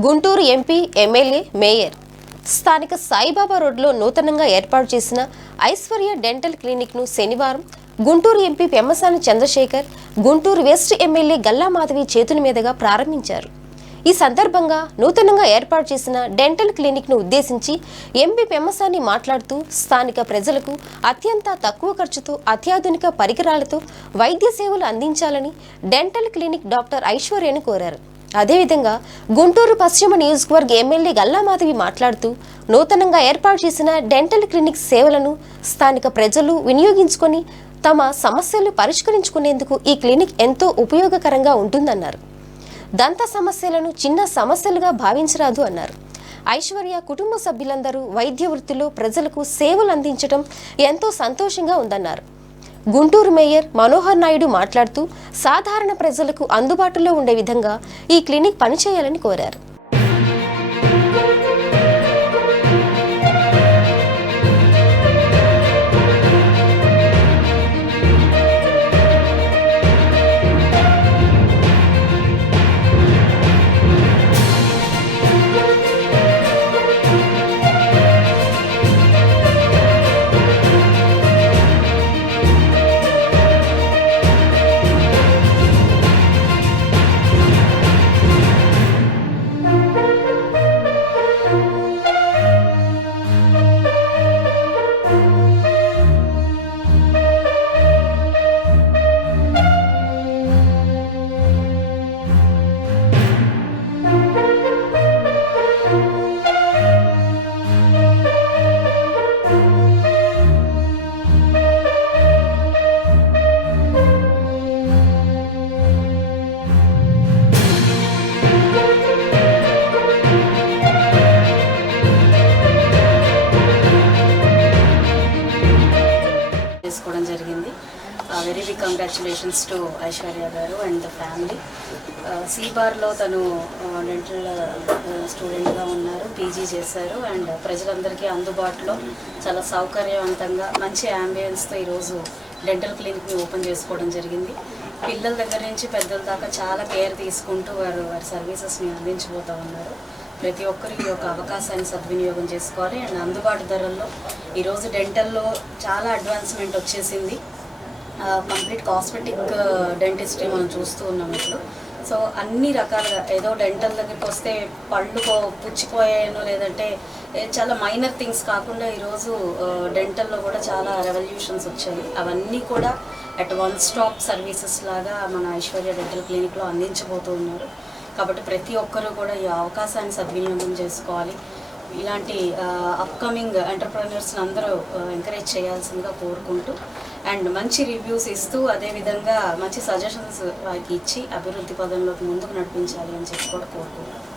Guntur MP, MLA, mayor స్థానిక సాయిబాబా రోడ్లో నూతనంగా ఏర్పాటు చేసిన ఐశ్వర్య డెంటల్ క్లినిక్ను శనివారం Guntur MP Pemmasani Chandrasekhar, Guntur West MLA Galla Madhavi చేతుల మీదుగా ప్రారంభించారు. ఈ సందర్భంగా నూతనంగా ఏర్పాటు చేసిన డెంటల్ క్లినిక్ను ఉద్దేశించి ఎంపీ పెమ్మసాని మాట్లాడుతూ స్థానిక ప్రజలకు అత్యంత తక్కువ ఖర్చుతో అత్యాధునిక పరికరాలతో వైద్య సేవలు అందించాలని డెంటల్ క్లినిక్ డాక్టర్ ఐశ్వర్యను కోరారు. అదేవిధంగా గుంటూరు పశ్చిమ నియోజకవర్గ ఎమ్మెల్యే గల్లా మాధవి మాట్లాడుతూ నూతనంగా ఏర్పాటు చేసిన డెంటల్ క్లినిక్ సేవలను స్థానిక ప్రజలు వినియోగించుకొని తమ సమస్యలు పరిష్కరించుకునేందుకు ఈ క్లినిక్ ఎంతో ఉపయోగకరంగా ఉంటుందన్నారు. దంత సమస్యలను చిన్న సమస్యలుగా భావించరాదు అన్నారు. ఐశ్వర్య కుటుంబ సభ్యులందరూ వైద్య వృత్తిలో ప్రజలకు సేవలు అందించడం ఎంతో సంతోషంగా ఉందన్నారు. గుంటూరు మేయర్ మనోహర్ నాయుడు మాట్లాడుతూ సాధారణ ప్రజలకు అందుబాటులో ఉండే విధంగా ఈ క్లినిక్ పనిచేయాలని కోరారు. జరిగింది. Very big congratulations to Aishwarya గారు అండ్ ద ఫ్యామిలీ. సీబార్లో తను డెంటల్ స్టూడెంట్గా ఉన్నారు, పీజీ చేశారు అండ్ ప్రజలందరికీ అందుబాటులో చాలా సౌకర్యవంతంగా మంచి యాంబియన్స్తో ఈరోజు డెంటల్ క్లినిక్ని ఓపెన్ చేసుకోవడం జరిగింది. పిల్లల దగ్గర నుంచి పెద్దల దాకా చాలా కేర్ తీసుకుంటూ వారి సర్వీసెస్ని అందించబోతూ ఉన్నారు. ప్రతి ఒక్కరు ఈ యొక్క అవకాశాన్ని సద్వినియోగం చేసుకోవాలి అండ్ అందుబాటు ధరల్లో ఈరోజు డెంటల్లో చాలా అడ్వాన్స్మెంట్ వచ్చేసింది. కంప్లీట్ కాస్మెటిక్ డెంటిస్ట్రీ మనం చూస్తూ ఉన్నాం ఇప్పుడు. సో అన్ని రకాలుగా ఏదో డెంటల్ దగ్గరికి వస్తే పళ్ళు పుచ్చిపోయాను లేదంటే చాలా మైనర్ థింగ్స్ కాకుండా ఈరోజు డెంటల్లో కూడా చాలా రెవల్యూషన్స్ వచ్చాయి. అవన్నీ కూడా అట్ వన్ స్టాప్ సర్వీసెస్ లాగా మన ఐశ్వర్య డెంటల్ క్లినిక్లో అందించబోతూ ఉన్నారు. కాబట్టి ప్రతి ఒక్కరూ కూడా ఈ అవకాశాన్ని సద్వినియోగం చేసుకోవాలి. ఇలాంటి అప్కమింగ్ ఎంటర్ప్రెన్యూర్స్ని అందరూ ఎంకరేజ్ చేయాల్సిందిగా కోరుకుంటూ అండ్ మంచి రివ్యూస్ ఇస్తూ అదేవిధంగా మంచి సజెషన్స్ వారికి ఇచ్చి అభివృద్ధి పదంలోకి ముందుకు నడిపించాలి అని చెప్పి కూడా కోరుకుంటున్నాను.